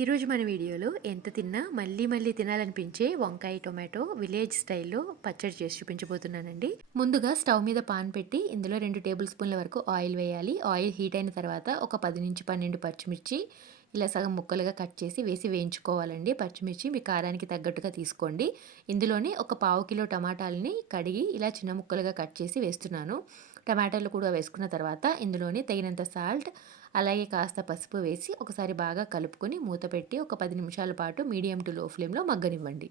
ఈరోజు మన వీడియోలో ఎంత తిన్నా మళ్ళీ మళ్ళీ తినాలనిపించే వంకాయ టొమాటో విలేజ్ స్టైల్లో పచ్చడి చేసి చూపించబోతున్నానండి. ముందుగా స్టవ్ మీద పాన్ పెట్టి ఇందులో రెండు టేబుల్ స్పూన్ల వరకు ఆయిల్ వేయాలి. ఆయిల్ హీట్ అయిన తర్వాత ఒక పది నుంచి పన్నెండు పచ్చిమిర్చి ఇలా సగం ముక్కలుగా కట్ చేసి వేసి వేయించుకోవాలండి. పచ్చిమిర్చి మీ కారానికి తగ్గట్టుగా తీసుకోండి. ఇందులోనే ఒక పావు కిలో టమాటాలని కడిగి ఇలా చిన్న ముక్కలుగా కట్ చేసి వేస్తున్నాను. టమాటాలు కూడా వేసుకున్న తర్వాత ఇందులోని తగినంత సాల్ట్ అలాగే కాస్త పసుపు వేసి ఒకసారి బాగా కలుపుకొని మూత పెట్టి ఒక పది నిమిషాల పాటు మీడియం టు లో ఫ్లేమ్లో మగ్గనివ్వండి.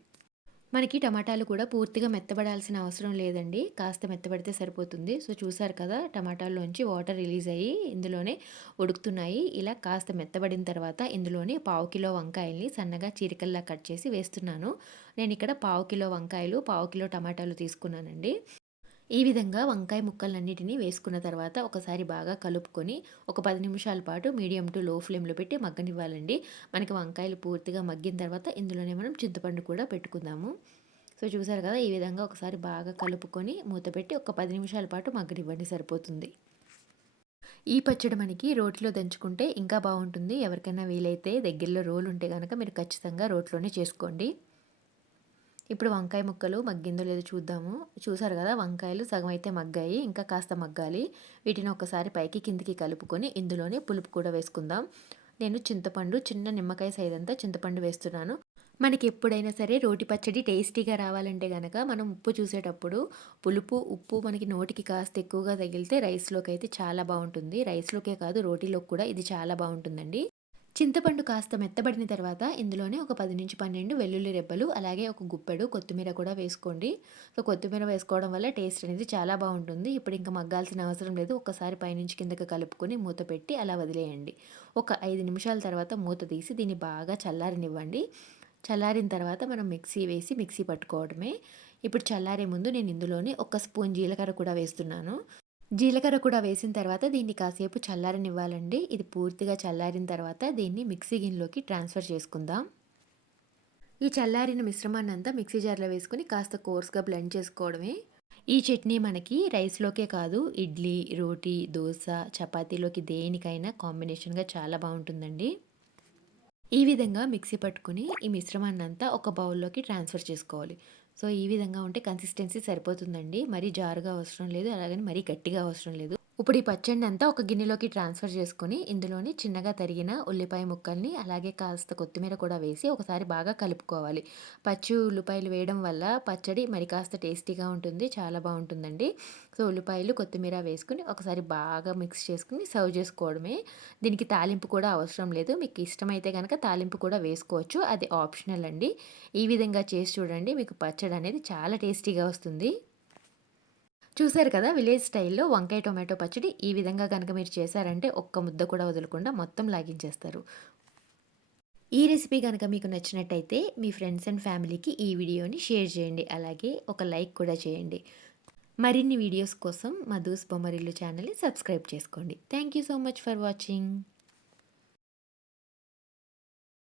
మనకి టమాటాలు కూడా పూర్తిగా మెత్తబడాల్సిన అవసరం లేదండి. కాస్త మెత్తబడితే సరిపోతుంది. సో చూసారు కదా టమాటాల్లోంచి వాటర్ రిలీజ్ అయ్యి ఇందులోనే ఉడుకుతున్నాయి. ఇలా కాస్త మెత్తబడిన తర్వాత ఇందులోనే పావు కిలో వంకాయల్ని సన్నగా చీరికల్లా కట్ చేసి వేస్తున్నాను. నేను ఇక్కడ పావు కిలో వంకాయలు పావు కిలో టమాటాలు తీసుకున్నానండి. ఈ విధంగా వంకాయ ముక్కలన్నిటినీ వేసుకున్న తర్వాత ఒకసారి బాగా కలుపుకొని ఒక పది నిమిషాల పాటు మీడియం టు లో ఫ్లేమ్లో పెట్టి మగ్గనివ్వాలండి. మనకి వంకాయలు పూర్తిగా మగ్గిన తర్వాత ఇందులోనే మనం చింతపండు కూడా పెట్టుకుందాము. సో చూసారు కదా ఈ విధంగా ఒకసారి బాగా కలుపుకొని మూత పెట్టి ఒక పది నిమిషాల పాటు మగ్గనివ్వండి సరిపోతుంది. ఈ పచ్చడి మనకి రోట్లో దంచుకుంటే ఇంకా బాగుంటుంది. ఎవరికైనా వీలైతే దగ్గరలో రోలు ఉంటే కనుక మీరు ఖచ్చితంగా రోట్లోనే చేసుకోండి. ఇప్పుడు వంకాయ ముక్కలు మగ్గిందో లేదో చూద్దాము. చూసారు కదా వంకాయలు సగం అయితే మగ్గాయి ఇంకా కాస్త మగ్గాలి. వీటిని ఒకసారి పైకి కిందికి కలుపుకొని ఇందులోనే పులుపు కూడా వేసుకుందాం. నేను చింతపండు చిన్న నిమ్మకాయ సైజ్ అంతా చింతపండు వేస్తున్నాను. మనకి ఎప్పుడైనా సరే రోటి పచ్చడి టేస్టీగా రావాలంటే కనుక మనం ఉప్పు చూసేటప్పుడు పులుపు ఉప్పు మనకి నోటికి కాస్త ఎక్కువగా తగిలితే రైస్లోకి అయితే చాలా బాగుంటుంది. రైస్లోకే కాదు రోటీలోకి కూడా ఇది చాలా బాగుంటుందండి. చింతపండు కాస్త మెత్తబడిన తర్వాత ఇందులోనే ఒక పది నుంచి పన్నెండు వెల్లుల్లి రెబ్బలు అలాగే ఒక గుప్పెడు కొత్తిమీర కూడా వేసుకోండి. సో కొత్తిమీర వేసుకోవడం వల్ల టేస్ట్ అనేది చాలా బాగుంటుంది. ఇప్పుడు ఇంకా మగ్గాల్సిన అవసరం లేదు. ఒకసారి పైనుంచి కిందకి కలుపుకొని మూత పెట్టి అలా వదిలేయండి. ఒక ఐదు నిమిషాల తర్వాత మూత తీసి దీన్ని బాగా చల్లారనివ్వండి. చల్లారిన తర్వాత మనం మిక్సీ వేసి మిక్సీ పట్టుకోవడమే. ఇప్పుడు చల్లారే ముందు నేను ఇందులోనే ఒక స్పూన్ జీలకర్ర కూడా వేస్తున్నాను. జీలకర్ర కూడా వేసిన తర్వాత దీన్ని కాసేపు చల్లారనివ్వాలండి. ఇది పూర్తిగా చల్లారిన తర్వాత దీన్ని మిక్సీ గిన్నెలోకి ట్రాన్స్ఫర్ చేసుకుందాం. ఈ చల్లారిన మిశ్రమాన్ని అంతా మిక్సీ జార్లో వేసుకుని కాస్త కోర్స్గా బ్లెండ్ చేసుకోవడమే. ఈ చట్నీ మనకి రైస్లోకే కాదు ఇడ్లీ రోటీ దోశ చపాతీలోకి దేనికైనా కాంబినేషన్గా చాలా బాగుంటుందండి. ఈ విధంగా మిక్సీ పట్టుకుని ఈ మిశ్రమాన్ని అంతా ఒక బౌల్లోకి ట్రాన్స్ఫర్ చేసుకోవాలి. సో ఈ విధంగా ఉంటే కన్సిస్టెన్సీ సరిపోతుందండి. మరీ జారుగా అవసరం లేదు అలాగని మరీ గట్టిగా అవసరం లేదు. ఇప్పుడు ఈ పచ్చడిని అంతా ఒక గిన్నెలోకి ట్రాన్స్ఫర్ చేసుకొని ఇందులోని చిన్నగా తరిగిన ఉల్లిపాయ ముక్కల్ని అలాగే కాస్త కొత్తిమీర కూడా వేసి ఒకసారి బాగా కలుపుకోవాలి. పచ్చి ఉల్లిపాయలు వేయడం వల్ల పచ్చడి మరి కాస్త టేస్టీగా ఉంటుంది చాలా బాగుంటుందండి. సో ఉల్లిపాయలు కొత్తిమీర వేసుకుని ఒకసారి బాగా మిక్స్ చేసుకుని సర్వ్ చేసుకోవడమే. దీనికి తాలింపు కూడా అవసరం లేదు. మీకు ఇష్టమైతే కనుక తాలింపు కూడా వేసుకోవచ్చు. అది ఆప్షనల్ అండి. ఈ విధంగా చేసి చూడండి మీకు పచ్చడి అనేది చాలా టేస్టీగా వస్తుంది. చూసారు కదా విలేజ్ స్టైల్లో వంకాయ టొమాటో పచ్చడి ఈ విధంగా కనుక మీరు చేశారంటే ఒక్క ముద్ద కూడా వదలకుండా మొత్తం లాగించేస్తారు. ఈ రెసిపీ కనుక మీకు నచ్చినట్టయితే మీ ఫ్రెండ్స్ అండ్ ఫ్యామిలీకి ఈ వీడియోని షేర్ చేయండి. అలాగే ఒక లైక్ కూడా చేయండి. మరిన్ని వీడియోస్ కోసం మధుస్ బొమ్మరిల్లు ఛానల్ని సబ్స్క్రైబ్ చేసుకోండి. Thank you so much for watching.